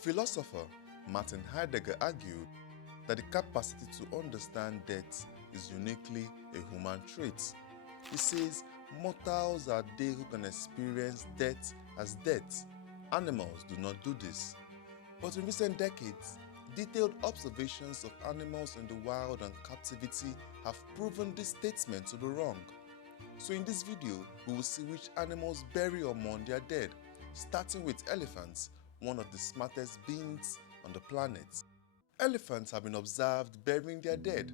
Philosopher Martin Heidegger argued that the capacity to understand death is uniquely a human trait. He says, mortals are they who can experience death as death. Animals do not do this. But in recent decades, detailed observations of animals in the wild and captivity have proven this statement to be wrong. So in this video, we will see which animals bury or mourn their dead, starting with elephants, one of the smartest beings on the planet. Elephants have been observed burying their dead.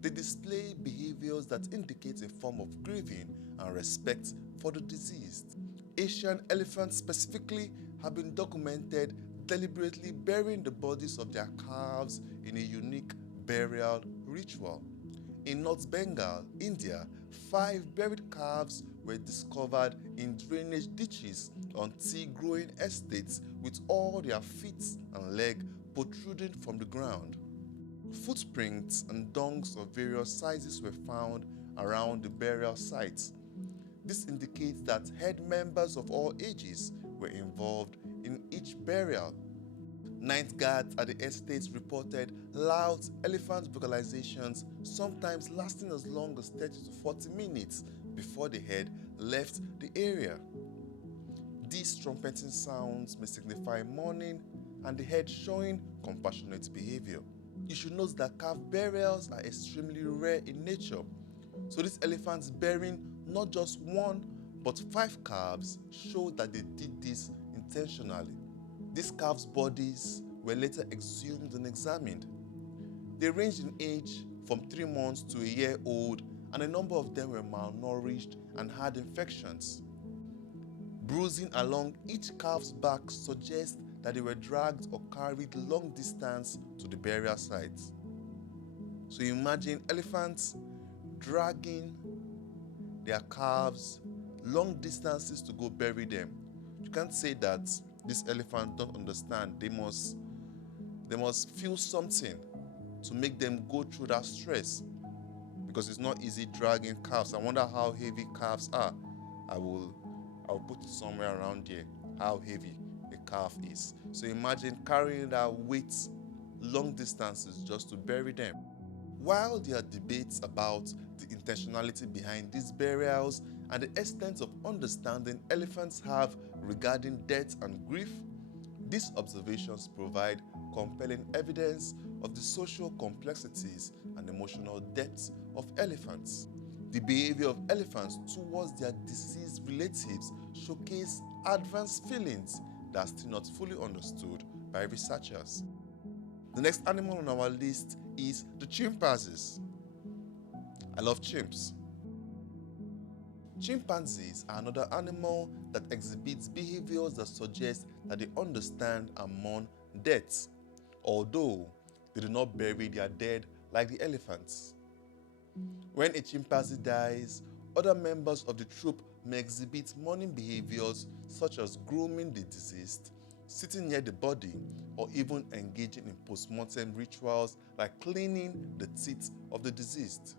They display behaviors that indicate a form of grieving and respect for the deceased. Asian elephants specifically have been documented deliberately burying the bodies of their calves in a unique burial ritual. In North Bengal, India, 5 buried calves were discovered in drainage ditches on tea-growing estates with all their feet and legs protruding from the ground. Footprints and dungs of various sizes were found around the burial sites. This indicates that head members of all ages were involved in each burial. Night guards at the estates reported loud elephant vocalizations, sometimes lasting as long as 30 to 40 minutes before the head left the area. These trumpeting sounds may signify mourning and the head showing compassionate behavior. You should note that calf burials are extremely rare in nature, so these elephants burying not just 1 but 5 calves show that they did this intentionally. These calves' bodies were later exhumed and examined. They ranged in age from 3 months to a year old, and a number of them were malnourished and had infections. Bruising along each calf's back suggests that they were dragged or carried long distance to the burial site. So imagine elephants dragging their calves long distances to go bury them. You can't say that these elephants don't understand. They must feel something to make them go through that stress, because it's not easy dragging calves. I wonder how heavy calves are. I'll put it somewhere around here, how heavy a calf is. So imagine carrying that weight long distances just to bury them. While there are debates about the intentionality behind these burials and the extent of understanding elephants have regarding death and grief, these observations provide compelling evidence of the social complexities and emotional depths of elephants. The behavior of elephants towards their deceased relatives showcase advanced feelings that are still not fully understood by researchers. The next animal on our list is the chimpanzees. I love chimps. Chimpanzees are another animal that exhibits behaviors that suggest that they understand and mourn death, although they do not bury their dead like the elephants. When a chimpanzee dies, other members of the troop may exhibit mourning behaviors such as grooming the deceased, sitting near the body, or even engaging in post-mortem rituals like cleaning the teeth of the deceased.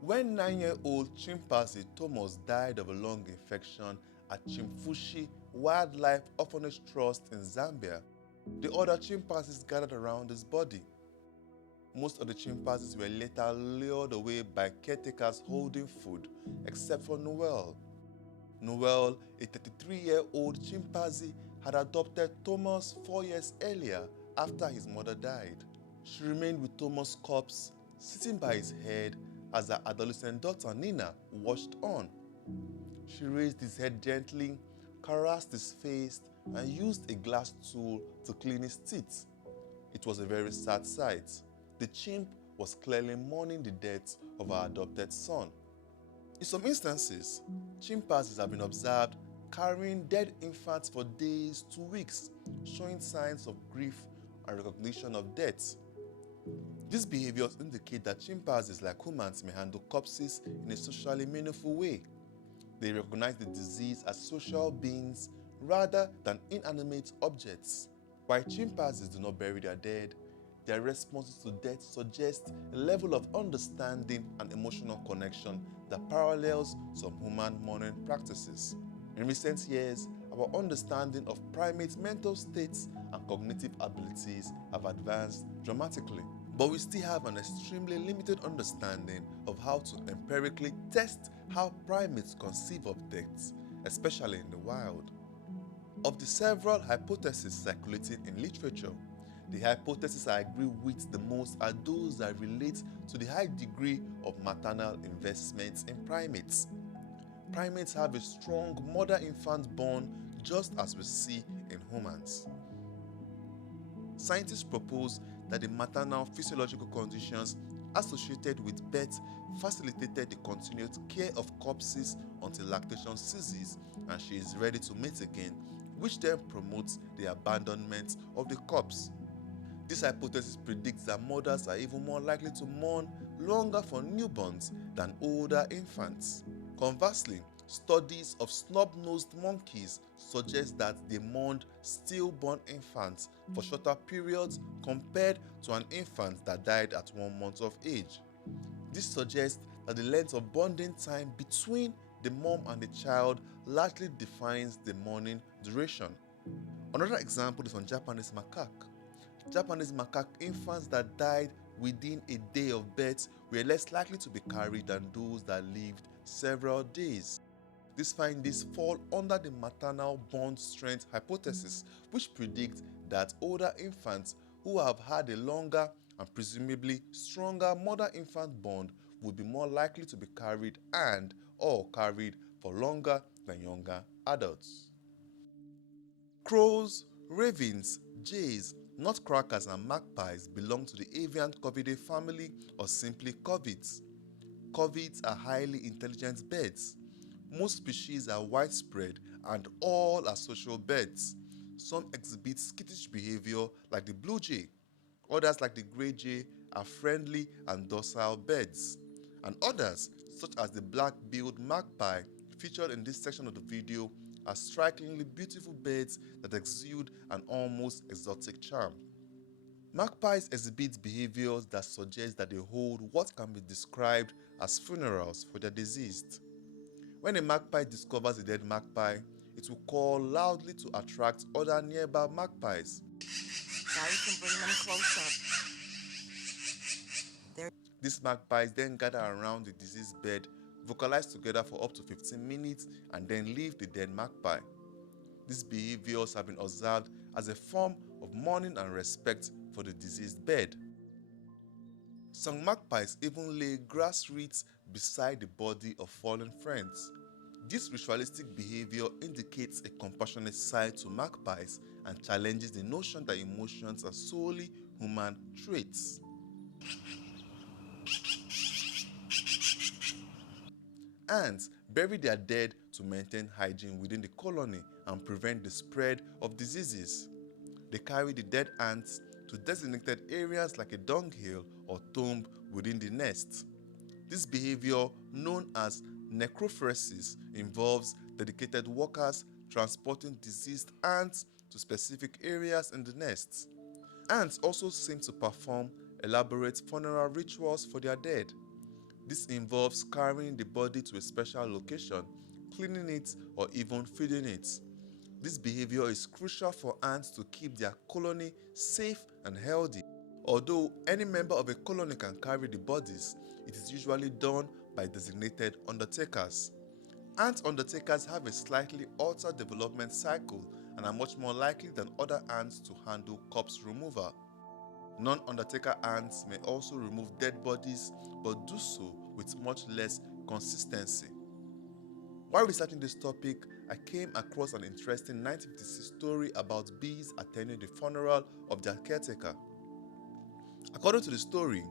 When 9-year-old chimpanzee Thomas died of a lung infection at Chimfushi Wildlife Orphanage Trust in Zambia, the other chimpanzees gathered around his body. Most of the chimpanzees were later lured away by caretakers holding food, except for Noel. Noel, a 33-year-old chimpanzee, had adopted Thomas 4 years earlier after his mother died. She remained with Thomas' corpse, sitting by his head as her adolescent daughter Nina watched on. She raised his head gently, caressed his face, and used a glass tool to clean his teeth. It was a very sad sight. The chimp was clearly mourning the death of her adopted son. In some instances, chimpanzees have been observed carrying dead infants for days to weeks, showing signs of grief and recognition of death. These behaviors indicate that chimpanzees, like humans, may handle corpses in a socially meaningful way. They recognize the deceased as social beings rather than inanimate objects. While chimpanzees do not bury their dead, their responses to death suggest a level of understanding and emotional connection that parallels some human mourning practices. In recent years, our understanding of primates' mental states and cognitive abilities have advanced dramatically. But we still have an extremely limited understanding of how to empirically test how primates conceive of death, especially in the wild. Of the several hypotheses circulating in literature, the hypotheses I agree with the most are those that relate to the high degree of maternal investments in primates. Primates have a strong mother-infant bond just as we see in humans. Scientists propose that the maternal physiological conditions associated with birth facilitated the continued care of corpses until lactation ceases and she is ready to mate again, which then promotes the abandonment of the corpse. This hypothesis predicts that mothers are even more likely to mourn longer for newborns than older infants. Conversely, studies of snub-nosed monkeys suggest that they mourned stillborn infants for shorter periods compared to an infant that died at 1 month of age. This suggests that the length of bonding time between the mom and the child largely defines the mourning duration. Another example is on Japanese macaque. Japanese macaque infants that died within a day of birth were less likely to be carried than those that lived several days. These findings fall under the maternal bond strength hypothesis, which predicts that older infants who have had a longer and presumably stronger mother-infant bond would be more likely to be carried and/or carried for longer than younger adults. Crows, ravens, jays, nutcrackers, and magpies belong to the avian corvidae family or simply corvids. Corvids are highly intelligent birds. Most species are widespread and all are social birds. Some exhibit skittish behavior like the blue jay. Others like the grey jay are friendly and docile birds. And others, such as the black-billed magpie featured in this section of the video, are strikingly beautiful birds that exude an almost exotic charm. Magpies exhibit behaviors that suggest that they hold what can be described as funerals for their deceased. When a magpie discovers a dead magpie, it will call loudly to attract other nearby magpies. Now you can bring them close up. These magpies then gather around the deceased bird, vocalize together for up to 15 minutes, and then leave the dead magpie. These behaviors have been observed as a form of mourning and respect for the deceased bird. Some magpies even lay grass wreaths beside the body of fallen friends. This ritualistic behavior indicates a compassionate side to magpies and challenges the notion that emotions are solely human traits. Ants bury their dead to maintain hygiene within the colony and prevent the spread of diseases. They carry the dead ants to designated areas like a dunghill or tomb within the nest. This behavior, known as necrophoresis, involves dedicated workers transporting deceased ants to specific areas in the nests. Ants also seem to perform elaborate funeral rituals for their dead. This involves carrying the body to a special location, cleaning it, or even feeding it. This behavior is crucial for ants to keep their colony safe and healthy. Although any member of a colony can carry the bodies, it is usually done by designated undertakers. Ant undertakers have a slightly altered development cycle and are much more likely than other ants to handle corpse removal. Non-undertaker ants may also remove dead bodies, but do so with much less consistency. While researching this topic, I came across an interesting 1956 story about bees attending the funeral of their caretaker. According to the story,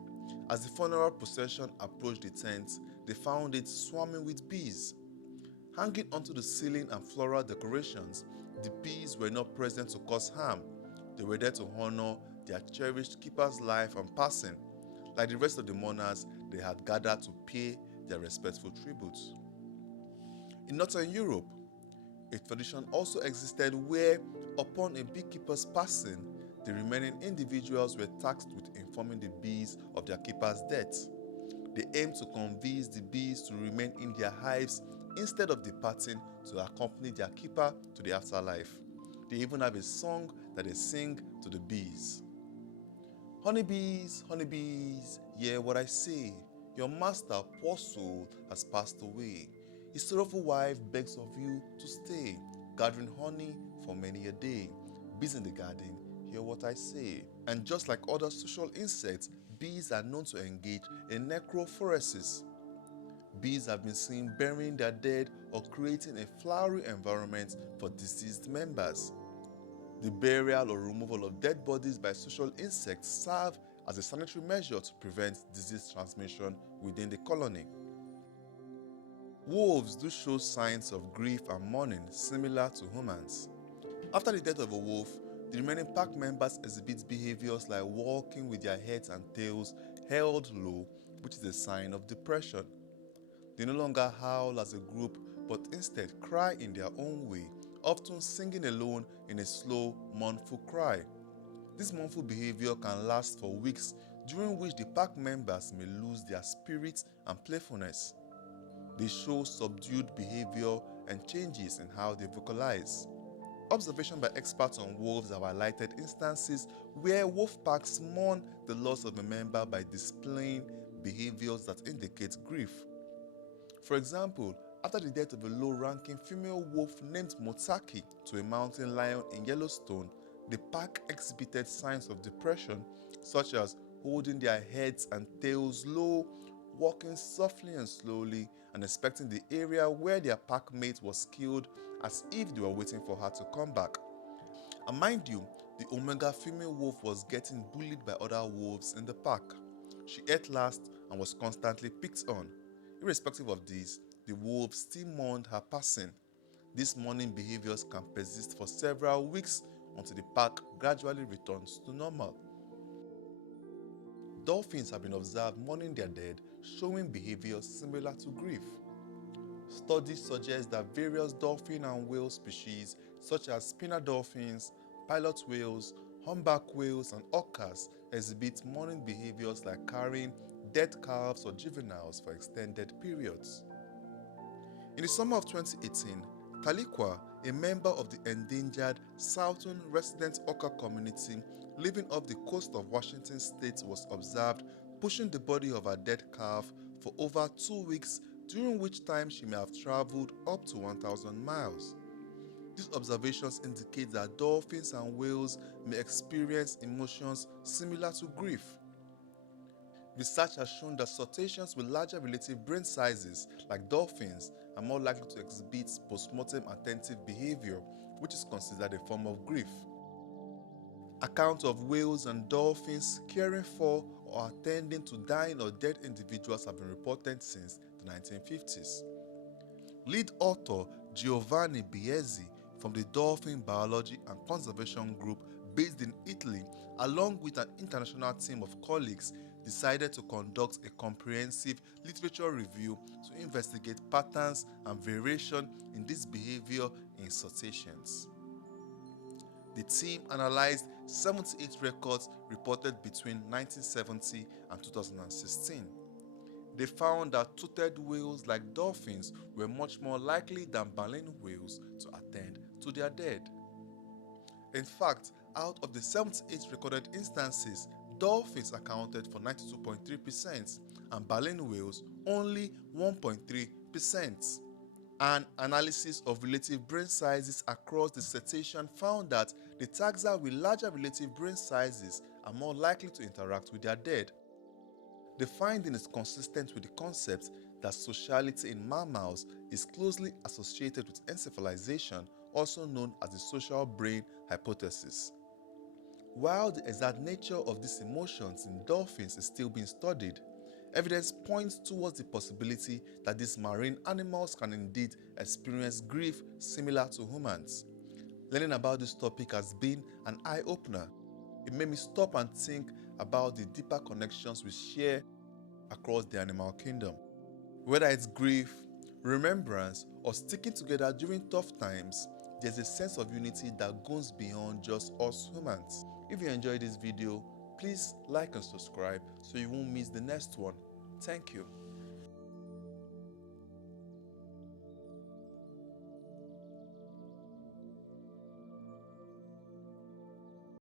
as the funeral procession approached the tent, they found it swarming with bees. Hanging onto the ceiling and floral decorations, the bees were not present to cause harm. They were there to honor their cherished keeper's life and passing. Like the rest of the mourners, they had gathered to pay their respectful tributes. In Northern Europe, a tradition also existed where, upon a beekeeper's passing, the remaining individuals were tasked with informing the bees of their keeper's death. They aimed to convince the bees to remain in their hives instead of departing to accompany their keeper to the afterlife. They even have a song that they sing to the bees. Honeybees, honeybees, hear what I say. Your master, poor soul, has passed away. His sorrowful wife begs of you to stay, gathering honey for many a day. Bees in the garden, hear what I say. And just like other social insects, bees are known to engage in necrophoresis. Bees have been seen burying their dead or creating a flowery environment for deceased members. The burial or removal of dead bodies by social insects serve as a sanitary measure to prevent disease transmission within the colony. Wolves do show signs of grief and mourning similar to humans. After the death of a wolf, the remaining pack members exhibit behaviors like walking with their heads and tails held low, which is a sign of depression. They no longer howl as a group, but instead cry in their own way, often singing alone in a slow, mournful cry. This mournful behavior can last for weeks, during which the pack members may lose their spirit and playfulness. They show subdued behavior and changes in how they vocalize. Observation by experts on wolves have highlighted instances where wolf packs mourn the loss of a member by displaying behaviors that indicate grief. For example, after the death of a low-ranking female wolf named Motaki to a mountain lion in Yellowstone, the pack exhibited signs of depression, such as holding their heads and tails low, walking softly and slowly, and inspecting the area where their pack mate was killed as if they were waiting for her to come back. And mind you, the omega female wolf was getting bullied by other wolves in the pack. She ate last and was constantly picked on. Irrespective of this, the wolf still mourned her passing. These mourning behaviors can persist for several weeks until the pack gradually returns to normal. Dolphins have been observed mourning their dead, showing behaviors similar to grief. Studies suggest that various dolphin and whale species, such as spinner dolphins, pilot whales, humpback whales, and orcas, exhibit mourning behaviors like carrying dead calves or juveniles for extended periods. In the summer of 2018, Taliqua, a member of the endangered southern resident orca community living off the coast of Washington state, was observed pushing the body of her dead calf for over 2 weeks, during which time she may have traveled up to 1,000 miles. These observations indicate that dolphins and whales may experience emotions similar to grief. Research has shown that cetaceans with larger relative brain sizes, like dolphins, are more likely to exhibit postmortem attentive behavior, which is considered a form of grief. Accounts of whales and dolphins caring for or attending to dying or dead individuals have been reported since the 1950s. Lead author Giovanni Biesi from the Dolphin Biology and Conservation Group based in Italy, along with an international team of colleagues, decided to conduct a comprehensive literature review to investigate patterns and variation in this behavior in cetaceans. The team analyzed 78 records reported between 1970 and 2016. They found that toothed whales like dolphins were much more likely than baleen whales to attend to their dead. In fact, out of the 78 recorded instances, dolphins accounted for 92.3% and baleen whales only 1.3%. An analysis of relative brain sizes across the cetacean found that the taxa with larger relative brain sizes are more likely to interact with their dead. The finding is consistent with the concept that sociality in mammals is closely associated with encephalization, also known as the social brain hypothesis. While the exact nature of these emotions in dolphins is still being studied, evidence points towards the possibility that these marine animals can indeed experience grief similar to humans. Learning about this topic has been an eye-opener. It made me stop and think about the deeper connections we share across the animal kingdom. Whether it's grief, remembrance, or sticking together during tough times, there's a sense of unity that goes beyond just us humans. If you enjoyed this video, please like and subscribe so you won't miss the next one. Thank you.